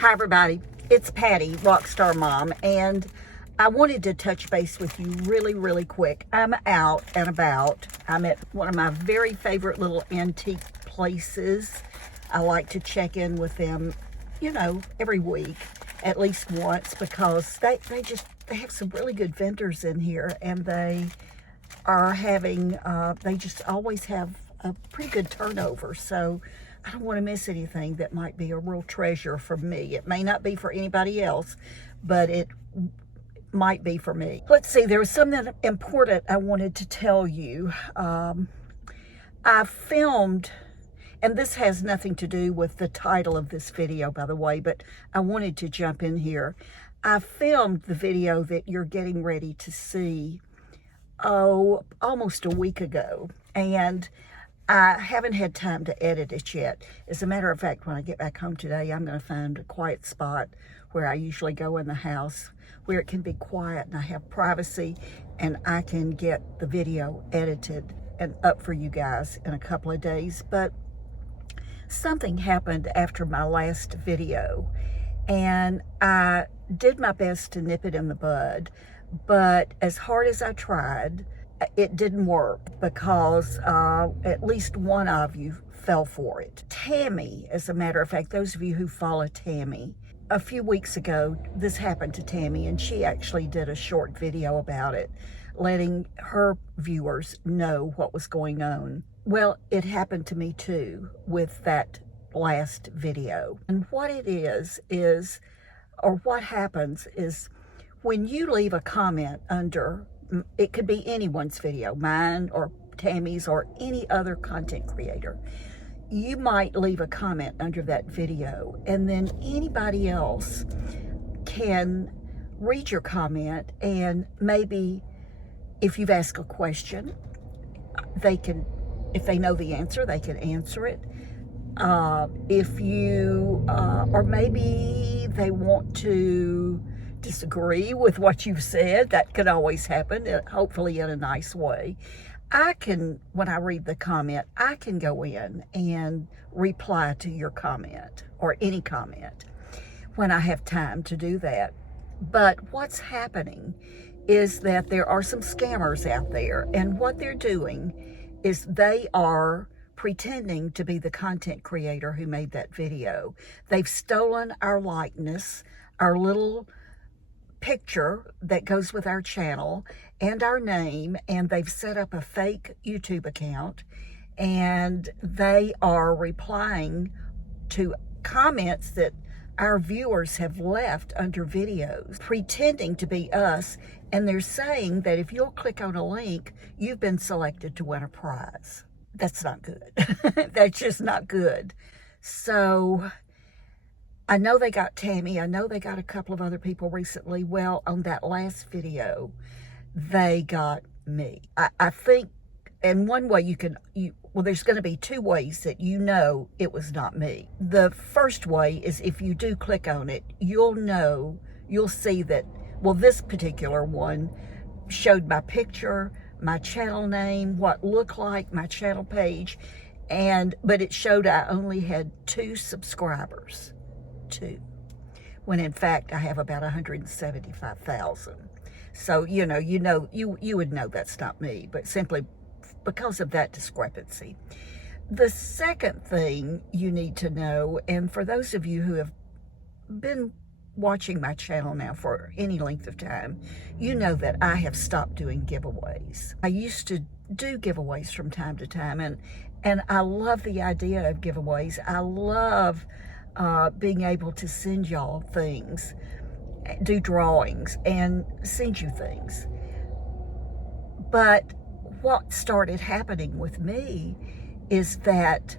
Hi everybody, it's Patty, Rockstar Mom, and I wanted to touch base with you really quick. I'm out and about. I'm at one of my very favorite little antique places. I like to check in with them, you know, every week, at least once, because they have some really good vendors in here, and they are having, they just always have a pretty good turnover. So I don't want to miss anything that might be a real treasure for me. It may not be for anybody else, but it might be for me. Let's see, there was something important I wanted to tell you. I filmed, and this has nothing to do with the title of this video, by the way, but I wanted to jump in here. I filmed the video that you're getting ready to see, almost a week ago, and I haven't had time to edit it yet. As a matter of fact, when I get back home today, I'm going to find a quiet spot where I usually go in the house, where it can be quiet and I have privacy, and I can get the video edited and up for you guys in a couple of days. But something happened after my last video, and I did my best to nip it in the bud, but as hard as I tried, it didn't work, because at least one of you fell for it. Tammy, as a matter of fact, those of you who follow Tammy, a few weeks ago, this happened to Tammy, and she actually did a short video about it, letting her viewers know what was going on. Well, it happened to me too with that last video. And what it is, or what happens is, when you leave a comment under, it could be anyone's video, mine or Tammy's or any other content creator, you might leave a comment under that video, and then anybody else can read your comment, and maybe if you've asked a question, they can, if they know the answer, they can answer it. If you, or maybe they want to disagree with what you've said, that could always happen, hopefully in a nice way. I can, when I read the comment, I can go in and reply to your comment or any comment when I have time to do that. But what's happening is that there are some scammers out there, and what they're doing is they are pretending to be the content creator who made that video. They've stolen our likeness, our little picture that goes with our channel and our name, and they've set up a fake YouTube account, and they are replying to comments that our viewers have left under videos, pretending to be us, and they're saying that if you'll click on a link, you've been selected to win a prize. That's not good. That's just not good. So I know they got Tammy. I know they got a couple of other people recently. Well, on that last video, they got me. I think, in one way well, there's going to be two ways that you know it was not me. The first way is, if you do click on it, you'll see that, well, this particular one showed my picture, my channel name, what looked like my channel page, but it showed I only had 2 subscribers. 2, when in fact I have about 175,000. So you would know that's not me, but simply because of that discrepancy. The second thing you need to know, and for those of you who have been watching my channel now for any length of time, you know that I have stopped doing giveaways. I used to do giveaways from time to time, and I love the idea of giveaways. I love being able to send y'all things, do drawings, and send you things. But what started happening with me is that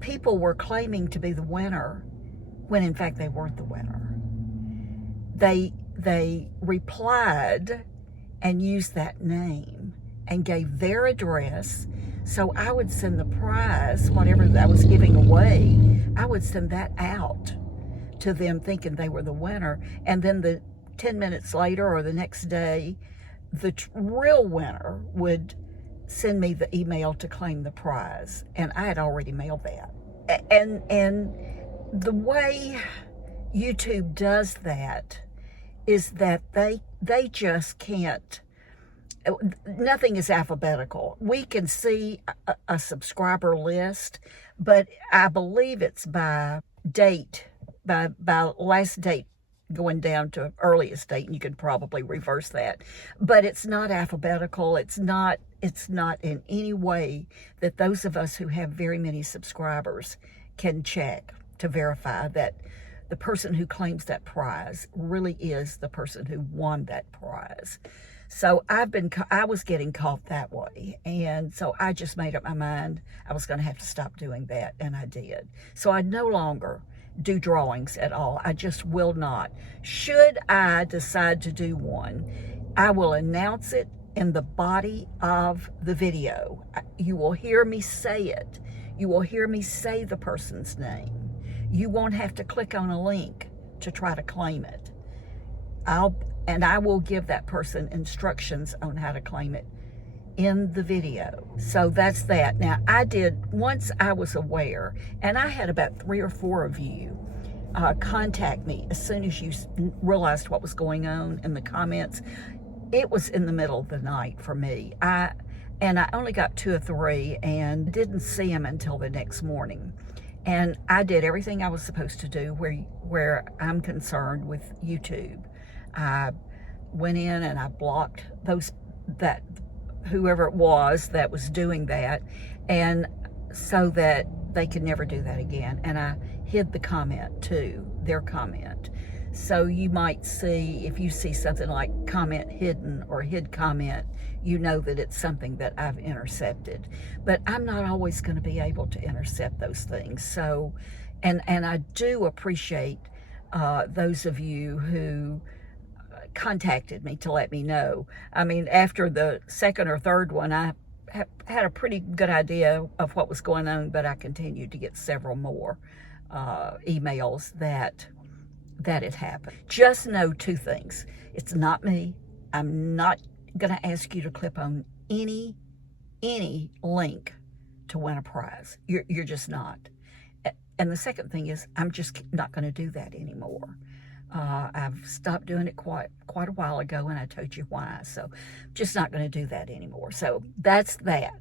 people were claiming to be the winner when in fact they weren't the winner. They replied and used that name and gave their address, so I would send the prize, whatever I was giving away, I would send that out to them thinking they were the winner, and then 10 minutes later or the next day, the real winner would send me the email to claim the prize, and I had already mailed that. And the way YouTube does that is that they just can't, nothing is alphabetical. We can see a subscriber list, but I believe it's by date, by last date going down to earliest date, and you could probably reverse that. But it's not alphabetical. It's not in any way that those of us who have very many subscribers can check to verify that the person who claims that prize really is the person who won that prize. So I was getting caught that way. And so I just made up my mind I was going to have to stop doing that, and I did. So I no longer do drawings at all. I just will not. Should I decide to do one, I will announce it in the body of the video. You will hear me say it. You will hear me say the person's name. You won't have to click on a link to try to claim it. I will give that person instructions on how to claim it in the video. So that's that. Now, once I was aware, and I had about 3 or 4 of you contact me as soon as you realized what was going on in the comments. It was in the middle of the night for me. I only got 2 or 3 and didn't see them until the next morning. And I did everything I was supposed to do where I'm concerned with YouTube. I went in and I blocked whoever it was that was doing that, and so that they could never do that again. And I hid the comment too, their comment. So you might see, if you see something like comment hidden or hid comment, you know that it's something that I've intercepted. But I'm not always going to be able to intercept those things. So, and I do appreciate those of you who contacted me to let me know. I mean, after the second or third one, I had a pretty good idea of what was going on, but I continued to get several more emails that it happened. Just know 2 things. It's not me. I'm not going to ask you to click on any link to win a prize. You're just not. And the second thing is, I'm just not going to do that anymore. I've stopped doing it quite a while ago, and I told you why. So just not going to do that anymore. So that's that.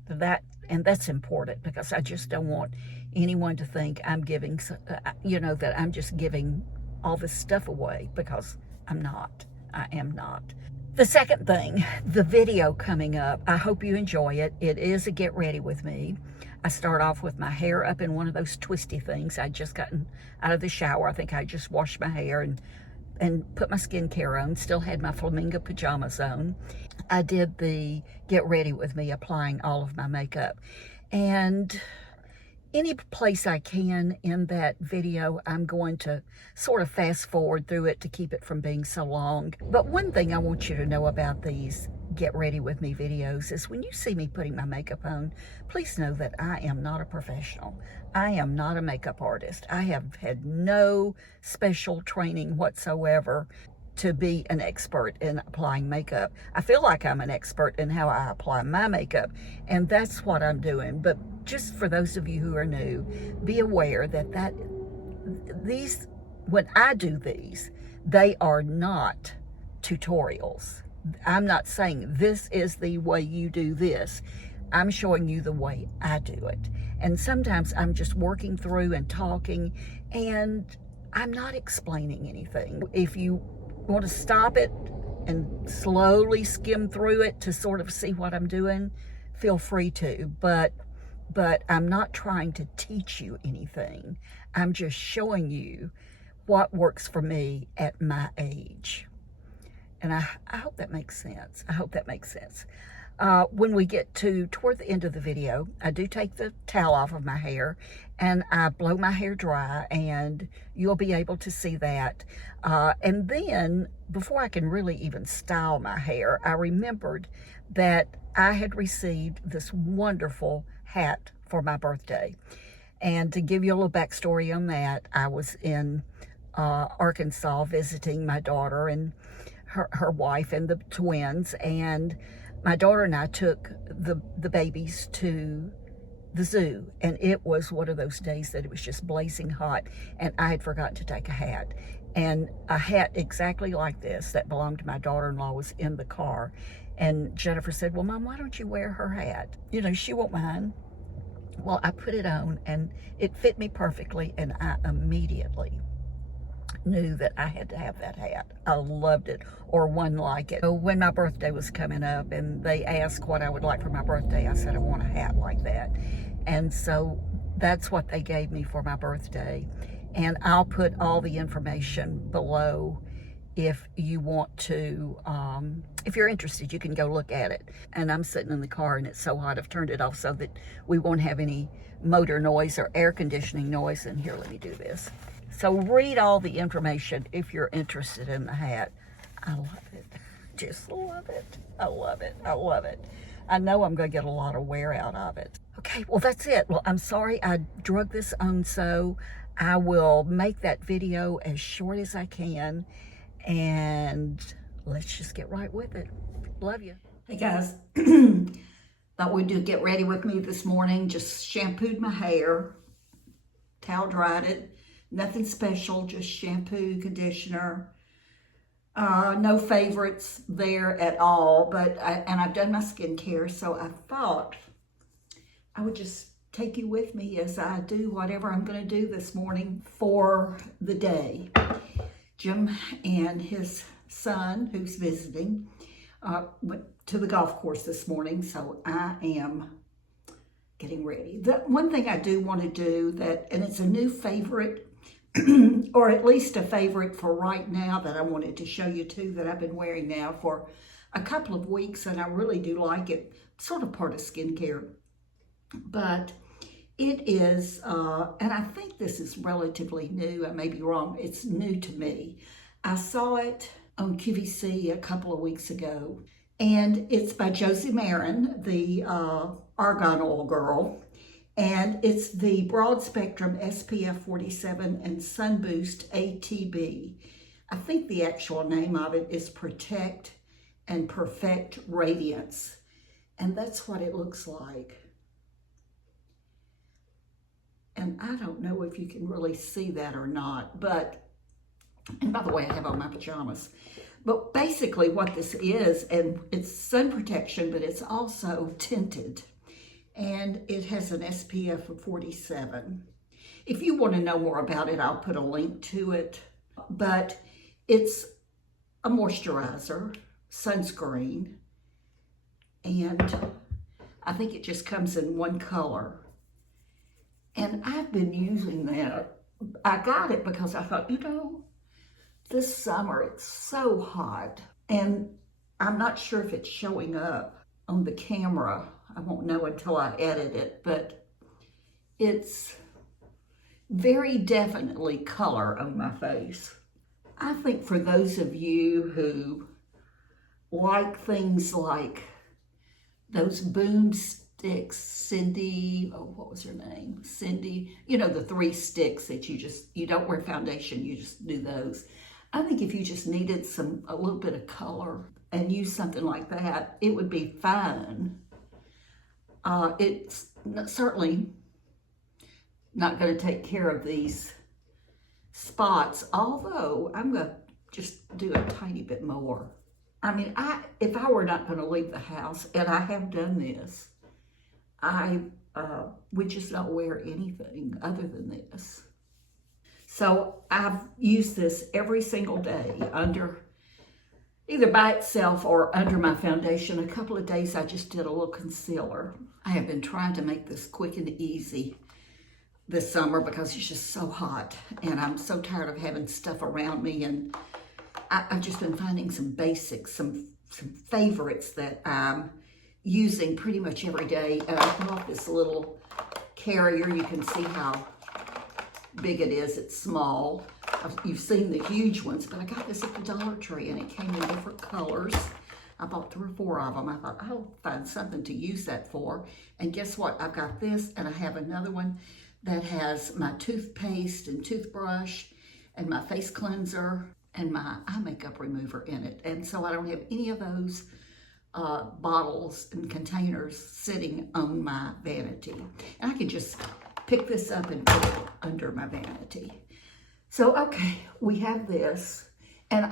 And that's important, because I just don't want anyone to think I'm giving, that I'm just giving all this stuff away, because I'm not. I am not. The second thing, the video coming up, I hope you enjoy it. It is a Get Ready With Me. I start off with my hair up in one of those twisty things. I'd just gotten out of the shower. I think I just washed my hair and put my skincare on. Still had my flamingo pajamas on. I did the Get Ready With Me, applying all of my makeup. And any place I can in that video, I'm going to sort of fast forward through it to keep it from being so long. But one thing I want you to know about these Get Ready With Me videos is, when you see me putting my makeup on, please know that I am not a professional. I am not a makeup artist. I have had no special training whatsoever to be an expert in applying makeup. I feel like I'm an expert in how I apply my makeup, and that's what I'm doing. But just for those of you who are new, be aware that these, when I do these, they are not tutorials. I'm not saying this is the way you do this. I'm showing you the way I do it. And sometimes I'm just working through and talking, and I'm not explaining anything. If you want to stop it and slowly skim through it to sort of see what I'm doing, feel free to. But I'm not trying to teach you anything. I'm just showing you what works for me at my age. And I hope that makes sense. I hope that makes sense. When we get toward the end of the video, I do take the towel off of my hair and I blow my hair dry, and you'll be able to see that. And then, before I can really even style my hair, I remembered that I had received this wonderful hat for my birthday. And to give you a little backstory on that, I was in Arkansas visiting my daughter and her wife and the twins, and my daughter and I took the babies to the zoo, and it was one of those days that it was just blazing hot, and I had forgotten to take a hat. and a hat exactly like this that belonged to my daughter-in-law was in the car. And Jennifer said, well, Mom, why don't you wear her hat? You know, she won't mind. Well, I put it on and it fit me perfectly, and I immediately knew that I had to have that hat. I loved it, or one like it. So when my birthday was coming up and they asked what I would like for my birthday, I said I want a hat like that. And so that's what they gave me for my birthday. And I'll put all the information below if you want to, if you're interested, you can go look at it. And I'm sitting in the car and it's so hot, I've turned it off so that we won't have any motor noise or air conditioning noise. And here, let me do this. So read all the information if you're interested in the hat. I love it. Just love it. I love it. I love it. I know I'm going to get a lot of wear out of it. Okay, well, that's it. Well, I'm sorry I drug this on so. I will make that video as short as I can, and let's just get right with it. Love you. Hey guys, thought we'd do Get Ready With Me this morning. Just shampooed my hair, towel dried it. Nothing special, just shampoo, conditioner. No favorites there at all, and I've done my skincare, so I thought I would just take you with me as I do whatever I'm going to do this morning for the day. Jim and his son, who's visiting, went to the golf course this morning, so I am getting ready. The one thing I do want to do and it's a new favorite, or at least a favorite for right now that I wanted to show you too, that I've been wearing now for a couple of weeks, and I really do like it. Sort of part of skincare, but it is, and I think this is relatively new. I may be wrong. It's new to me. I saw it on QVC a couple of weeks ago, and it's by Josie Marin, the Argan Oil Girl. And it's the Broad Spectrum SPF 47 and Sun Boost ATB. I think the actual name of it is Protect and Perfect Radiance. And that's what it looks like. And I don't know if you can really see that or not, but, and by the way, I have on my pajamas. But basically what this is, and it's sun protection, but it's also tinted. And it has an SPF of 47. If you want to know more about it, I'll put a link to it. But it's a moisturizer, sunscreen, and I think it just comes in one color. And I've been using that. I got it because I thought, you know, this summer it's so hot, and I'm not sure if it's showing up on the camera. I won't know until I edit it, but it's very definitely color on my face. I think for those of you who like things like those boom sticks, Cindy, oh, what was her name? Cindy, you know, the 3 sticks that you don't wear foundation, you just do those. I think if you just needed a little bit of color and use something like that, it would be fine. It's certainly not going to take care of these spots, although I'm going to just do a tiny bit more. I mean, if I were not going to leave the house, and I have done this, I would just not wear anything other than this. So I've used this every single day either by itself or under my foundation. A couple of days I just did a little concealer. I have been trying to make this quick and easy this summer because it's just so hot, and I'm so tired of having stuff around me, and I've just been finding some basics, some favorites that I'm using pretty much every day. And I bought this little carrier. You can see how big it is. It's small. You've seen the huge ones, but I got this at the Dollar Tree, and it came in different colors. I bought 3 or 4 of them. I thought, I'll find something to use that for. And guess what? I've got this, and I have another one that has my toothpaste and toothbrush and my face cleanser and my eye makeup remover in it. And so I don't have any of those bottles and containers sitting on my vanity. And I can just pick this up and put it under my vanity. So, okay, we have this, and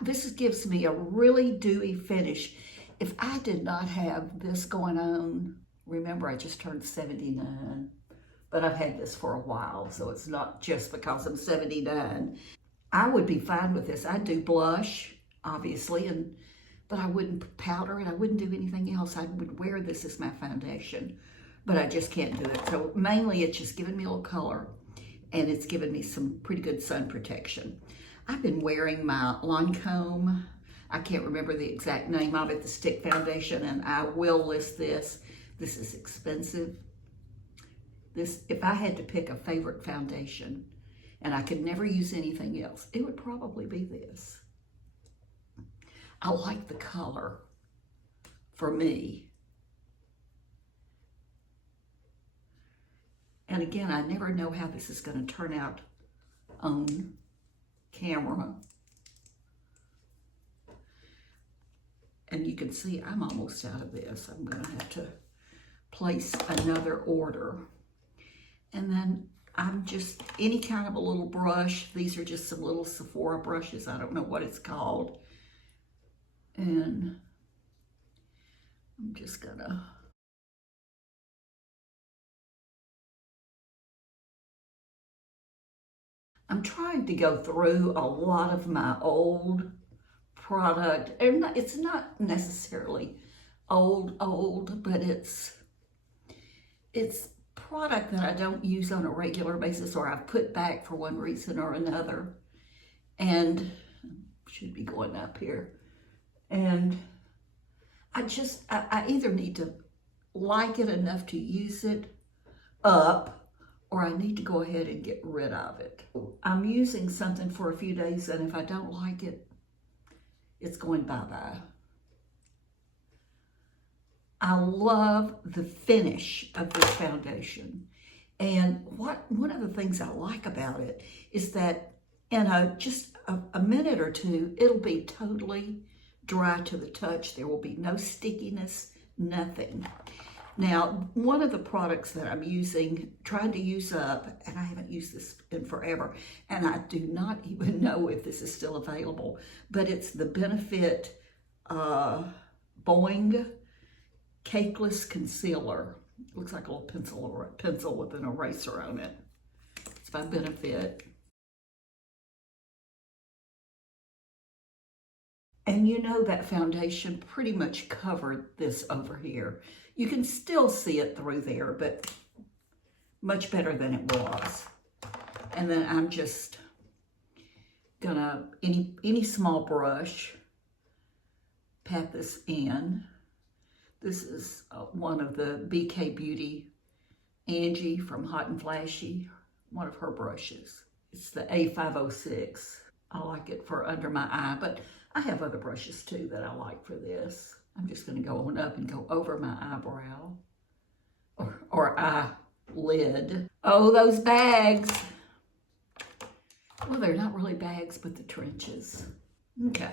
this gives me a really dewy finish. If I did not have this going on, remember I just turned 79, but I've had this for a while, so it's not just because I'm 79. I would be fine with this. I'd do blush, obviously, but I wouldn't powder and I wouldn't do anything else. I would wear this as my foundation, but I just can't do it. So mainly it's just giving me a little color, and it's given me some pretty good sun protection. I've been wearing my Lancome, I can't remember the exact name of it, the stick foundation, and I will list this. This is expensive. This, if I had to pick a favorite foundation and I could never use anything else, it would probably be this. I like the color for me. And again, I never know how this is going to turn out on camera. And you can see I'm almost out of this. I'm going to have to place another order. And then I'm just, any kind of a little brush. These are just some little Sephora brushes. I don't know what it's called. And I'm just gonna, I'm trying to go through a lot of my old product. And it's not necessarily old, but it's product that I don't use on a regular basis, or I've put back for one reason or another. And should be going up here. And I either need to like it enough to use it up, or I need to go ahead and get rid of it. I'm using something for a few days, and if I don't like it, it's going bye-bye. I love the finish of this foundation. And one of the things I like about it is that in just a minute or two, it'll be totally dry to the touch. There will be no stickiness, nothing. Now, one of the products that I'm using, trying to use up, and I haven't used this in forever, and I do not even know if this is still available, but it's the Benefit Boing Cakeless Concealer. It looks like a little pencil with an eraser on it. It's by Benefit. And you know that foundation pretty much covered this over here. You can still see it through there, but much better than it was. And then I'm just gonna, any small brush, pat this in. This is one of the BK Beauty, Angie from Hot and Flashy, one of her brushes. It's the A506. I like it for under my eye, but I have other brushes too that I like for this. I'm just going to go on up and go over my eyebrow or eyelid. Oh, those bags. Well, they're not really bags, but the trenches. Okay.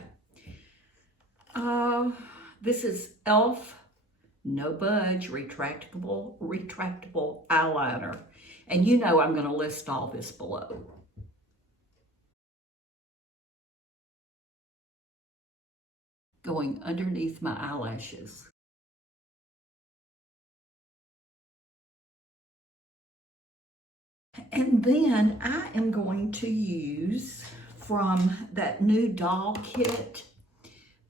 This is e.l.f. No Budge retractable eyeliner. And you know I'm going to list all this below. Going underneath my eyelashes. And then I am going to use from that new doll kit,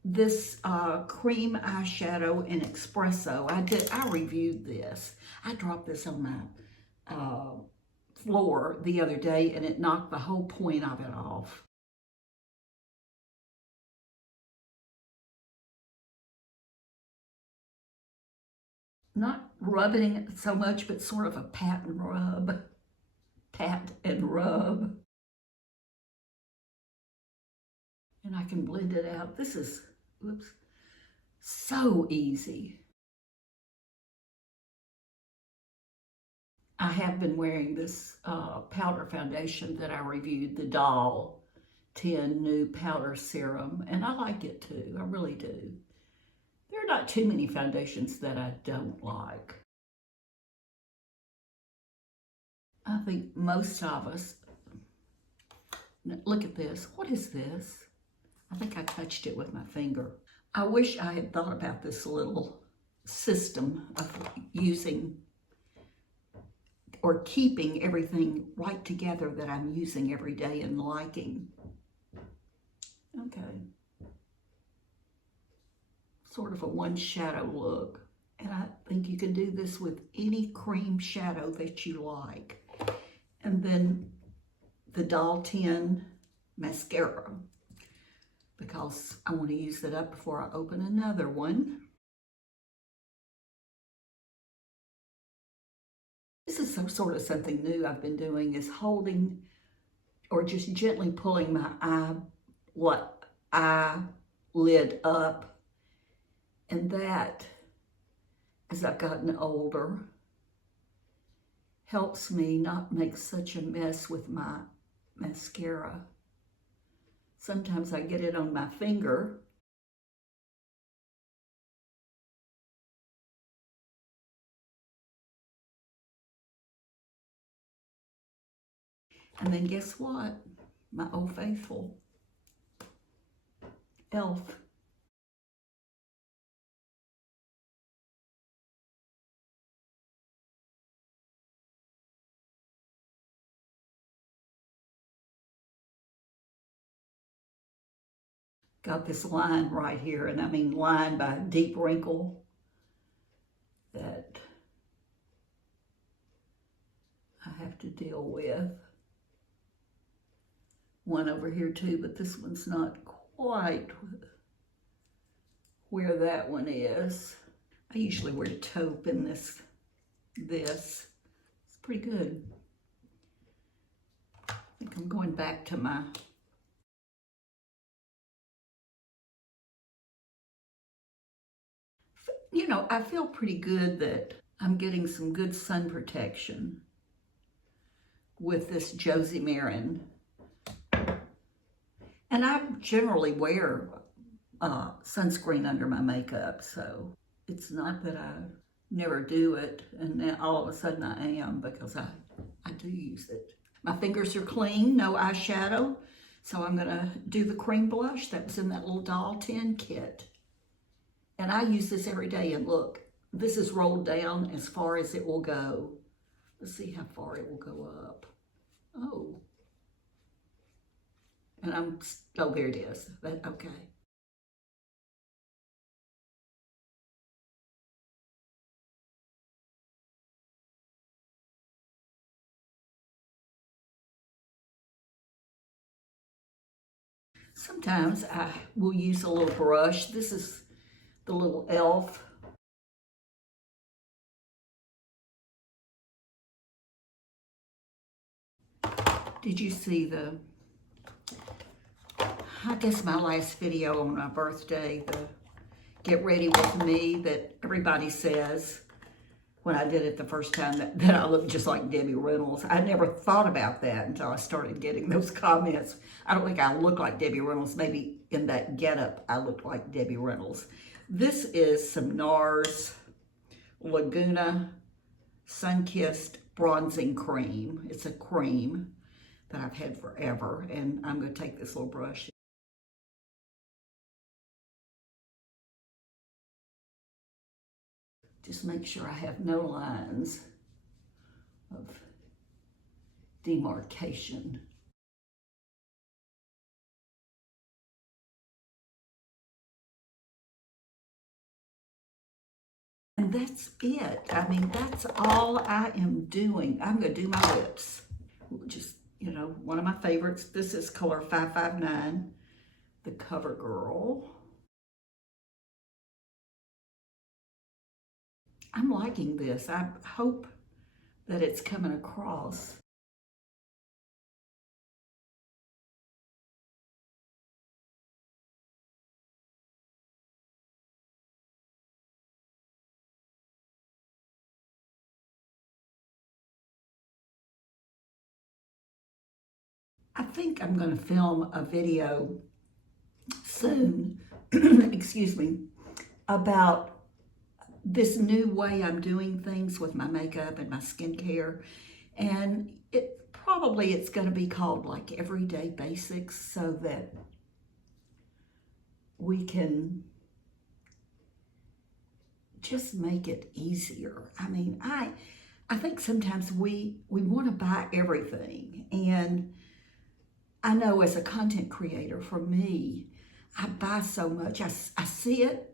this cream eyeshadow in Espresso. I reviewed this. I dropped this on my floor the other day, and it knocked the whole point of it off. Not rubbing it so much, but sort of a pat and rub. Pat and rub. And I can blend it out. This is, whoops, so easy. I have been wearing this powder foundation that I reviewed, the Doll 10 New Powder Serum, and I like it too. I really do. There are not too many foundations that I don't like. I think most of us Look at this. What is this? I think I touched it with my finger. I wish I had thought about this little system of using or keeping everything right together that I'm using every day and liking. Okay. Sort of a one shadow look. And I think you can do this with any cream shadow that you like. And then the Doll 10 mascara, because I want to use that up before I open another one. This is sort of something new I've been doing, is holding or just gently pulling my eyelid up. And that, as I've gotten older, helps me not make such a mess with my mascara. Sometimes I get it on my finger. And then guess what? My old faithful e.l.f. got this line right here, and I mean line by deep wrinkle that I have to deal with. One over here too, but this one's not quite where that one is. I usually wear a taupe in this. It's pretty good. I think I'm going back to my I feel pretty good that I'm getting some good sun protection with this Josie Maran. And I generally wear sunscreen under my makeup, so it's not that I never do it, and then all of a sudden I am, because I do use it. My fingers are clean, no eyeshadow, so I'm gonna do the cream blush that was in that little Doll 10 kit. And I use this every day, and look, this is rolled down as far as it will go. Let's see how far it will go up. Oh. And oh, there it is. Okay. Sometimes I will use a little brush. This is the little e.l.f. Did you see I guess my last video on my birthday, the Get Ready With Me, that everybody says when I did it the first time that I look just like Debbie Reynolds. I never thought about that until I started getting those comments. I don't think I look like Debbie Reynolds. Maybe in that getup I look like Debbie Reynolds. This is some NARS Laguna Sun-Kissed Bronzing Cream. It's a cream that I've had forever, and I'm going to take this little brush. Just make sure I have no lines of demarcation. And that's it. I mean, that's all I am doing. I'm going to do my lips. Just, one of my favorites. This is color 559, the CoverGirl. I'm liking this. I hope that it's coming across. I think I'm going to film a video soon, excuse me, about this new way I'm doing things with my makeup and my skincare. And it probably it's going to be called like Everyday Basics, so that we can just make it easier. I mean, I think sometimes we want to buy everything, and I know as a content creator, for me, I buy so much. I see it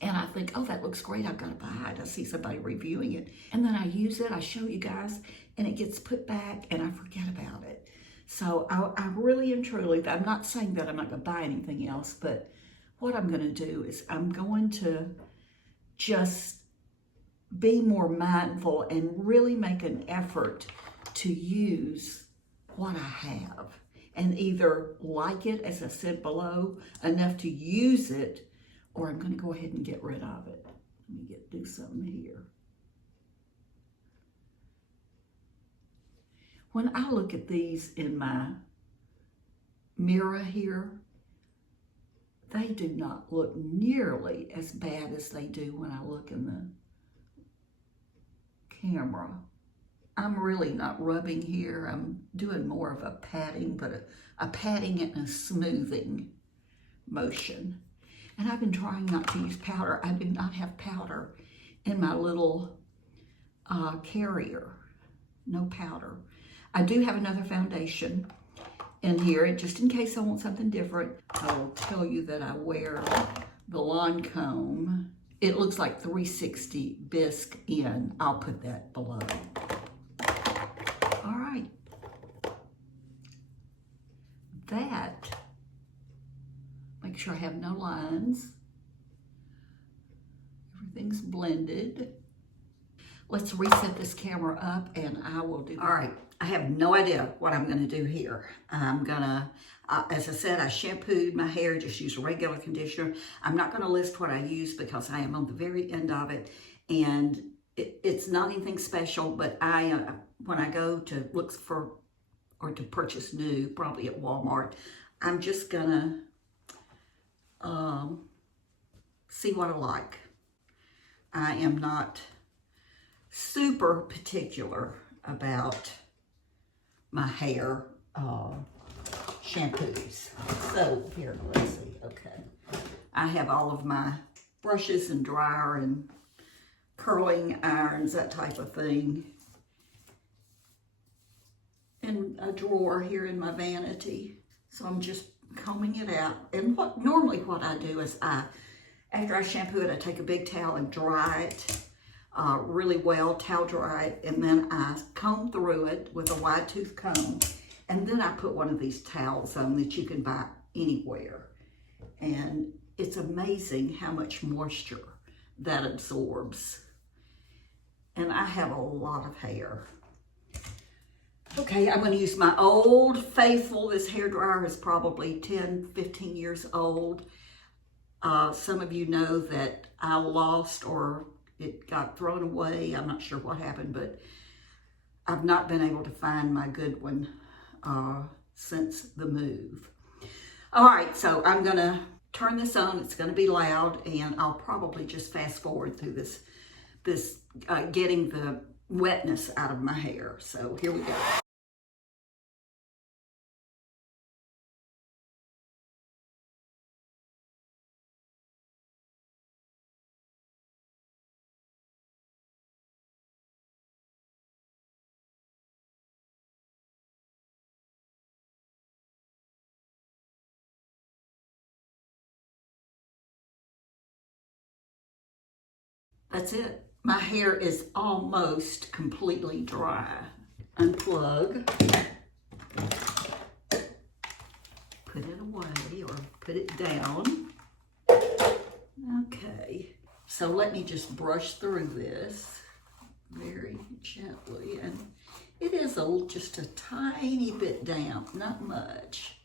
and I think, oh, that looks great, I've got to buy it. I see somebody reviewing it, and then I use it, I show you guys, and it gets put back and I forget about it. So I really and truly, I'm not saying that I'm not going to buy anything else, but what I'm going to do is I'm going to just be more mindful and really make an effort to use what I have, and either like it, as I said below, enough to use it, or I'm going to go ahead and get rid of it. Let me do something here. When I look at these in my mirror here, they do not look nearly as bad as they do when I look in the camera. I'm really not rubbing here. I'm doing more of a patting, but a patting and a smoothing motion. And I've been trying not to use powder. I do not have powder in my little carrier. No powder. I do have another foundation in here, and just in case I want something different, I'll tell you that I wear the Lancome. It looks like 360 Bisque in. I'll put that below. All right. That, make sure I have no lines. Everything's blended. Let's reset this camera up and I will do that. All right, I have no idea what I'm gonna do here. I'm gonna, as I said, I shampooed my hair, just used a regular conditioner. I'm not gonna list what I use because I am on the very end of it, and it's not anything special, but when I go to look for, or to purchase new, probably at Walmart, I'm just gonna see what I like. I am not super particular about my hair shampoos. So here, let's see, okay. I have all of my brushes and dryer and curling irons, that type of thing, in a drawer here in my vanity. So I'm just combing it out. And normally what I do is after I shampoo it, I take a big towel and dry it really well, towel dry it, and then I comb through it with a wide tooth comb, and then I put one of these towels on that you can buy anywhere. And it's amazing how much moisture that absorbs. And I have a lot of hair. Okay, I'm going to use my old faithful. This hair dryer is probably 10, 15 years old. Some of you know that I lost, or it got thrown away. I'm not sure what happened, but I've not been able to find my good one since the move. All right, so I'm going to turn this on. It's going to be loud, and I'll probably just fast forward through this getting the wetness out of my hair. So here we go. That's it. My hair is almost completely dry. Unplug. Put it away or put it down. Okay, so let me just brush through this very gently. And it is just a tiny bit damp, not much.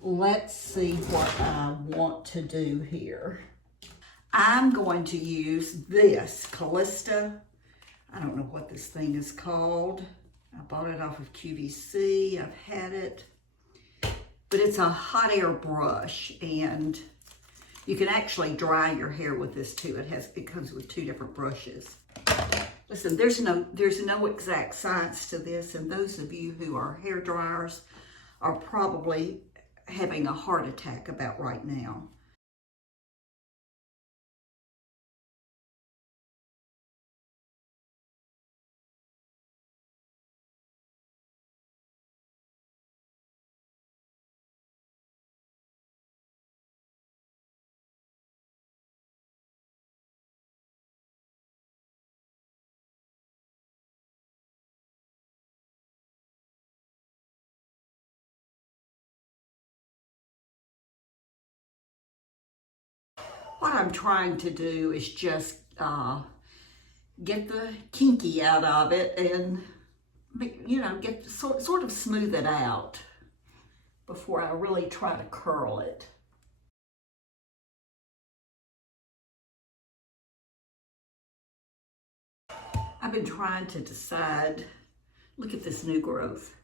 Let's see what I want to do here. I'm going to use this Callista. I don't know what this thing is called. I bought it off of QVC. I've had it. but it's a hot air brush, and you can actually dry your hair with this too. It comes with 2 different brushes. Listen, there's no exact science to this, and those of you who are hair dryers are probably having a heart attack about right now. What I'm trying to do is just get the kinky out of it and, you know, get sort of smooth it out before I really try to curl it. I've been trying to decide, look at this new growth.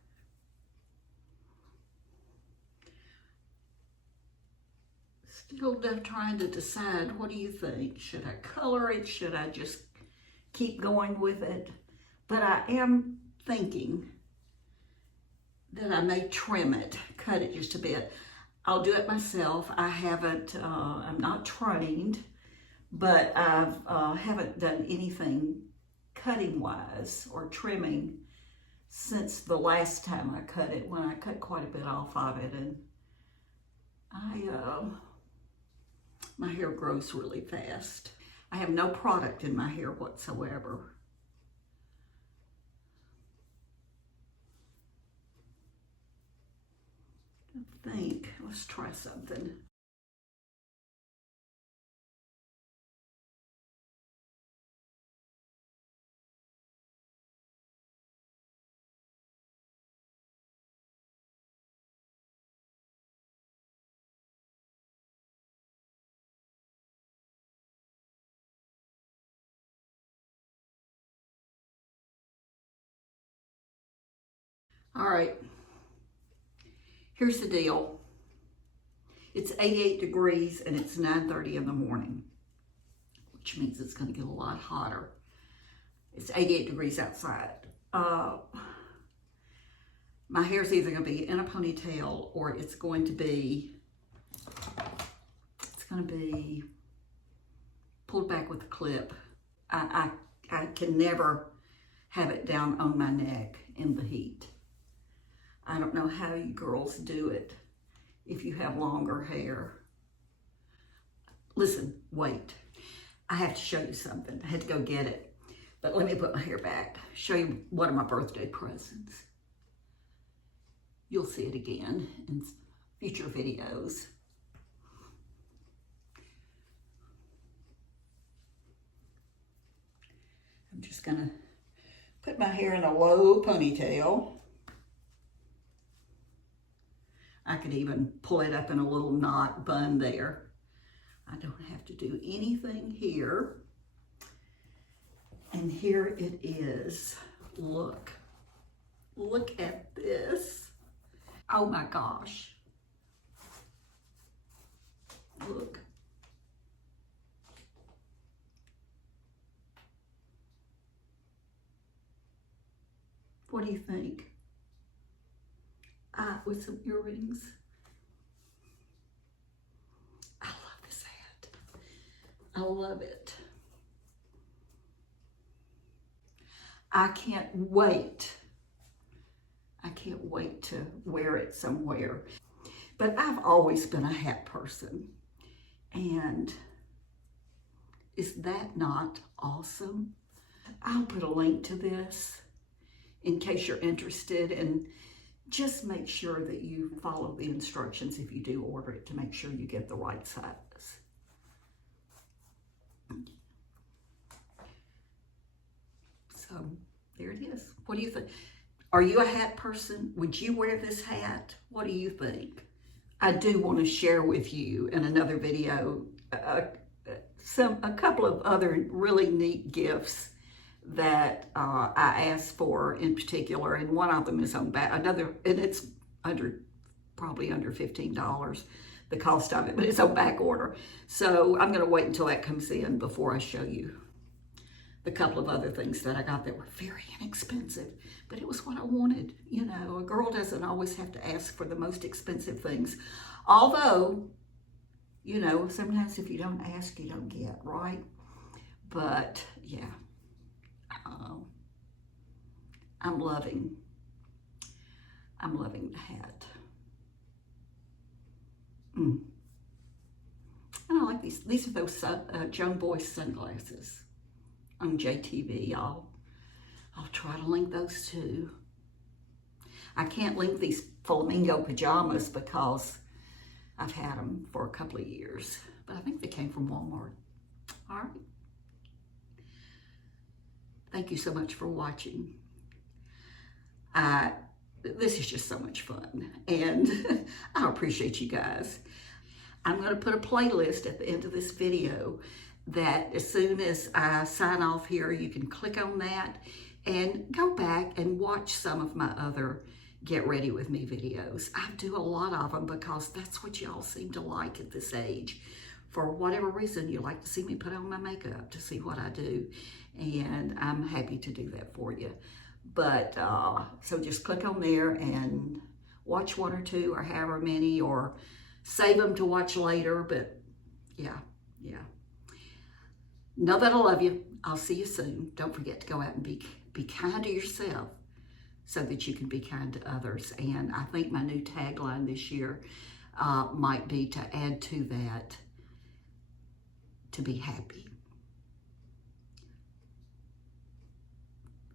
Still trying to decide, what do you think? Should I color it? Should I just keep going with it? But I am thinking that I may trim it, cut it just a bit. I'll do it myself. I haven't, I'm not trained, but I haven't done anything cutting wise or trimming since the last time I cut it, when I cut quite a bit off of it, and my hair grows really fast. I have no product in my hair whatsoever. I think, let's try something. All right, here's the deal. It's 88 degrees and it's 9:30 in the morning, which means it's gonna get a lot hotter. It's 88 degrees outside. My hair's either gonna be in a ponytail or it's going to be pulled back with a clip. I can never have it down on my neck in the heat. I don't know how you girls do it if you have longer hair. Listen, wait. I have to show you something. I had to go get it. But let me put my hair back. Show you one of my birthday presents. You'll see it again in future videos. I'm just gonna put my hair in a low ponytail. I could even pull it up in a little knot bun there. I don't have to do anything here. And here it is. Look. Look at this. Oh my gosh. Look. What do you think? With some earrings. I love this hat. I love it. I can't wait. I can't wait to wear it somewhere. But I've always been a hat person. And is that not awesome? I'll put a link to this in case you're interested, and just make sure that you follow the instructions if you do order it to make sure you get the right size. So there it is. What do you think? Are you a hat person? Would you wear this hat? What do you think? I do want to share with you in another video a couple of other really neat gifts that I asked for in particular, and one of them is on back, and it's under probably under $15, the cost of it, but it's on back order. So I'm gonna wait until that comes in before I show you the couple of other things that I got that were very inexpensive, but it was what I wanted. You know, a girl doesn't always have to ask for the most expensive things. Although, you know, sometimes if you don't ask, you don't get, right? But yeah, I'm loving the hat. And I like these. These are those Joan Boyce sunglasses on JTV. I'll try to link those too. I can't link these flamingo pajamas because I've had them for a couple of years, but I think they came from Walmart. All right. Thank you so much for watching. This is just so much fun, and I appreciate you guys. I'm going to put a playlist at the end of this video that as soon as I sign off here, you can click on that and go back and watch some of my other Get Ready With Me videos. I do a lot of them because that's what y'all seem to like at this age. For whatever reason, you like to see me put on my makeup to see what I do, and I'm happy to do that for you. But so just click on there and watch one or two or however many, or save them to watch later. But yeah. Know that I love you. I'll see you soon. Don't forget to go out and be kind to yourself so that you can be kind to others. And I think my new tagline this year might be to add to that, to be happy.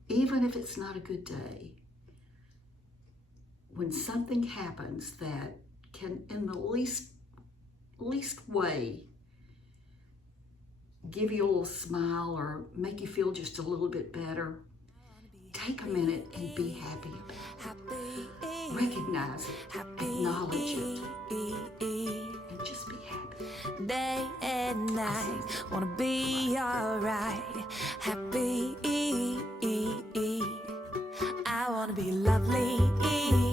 Even if it's not a good day, when something happens that can, in the least way, give you a little smile or make you feel just a little bit better, take a minute and be happy about it. Recognize it, acknowledge it, and just be happy. Day and night, wanna be alright, happy. I wanna be lovely.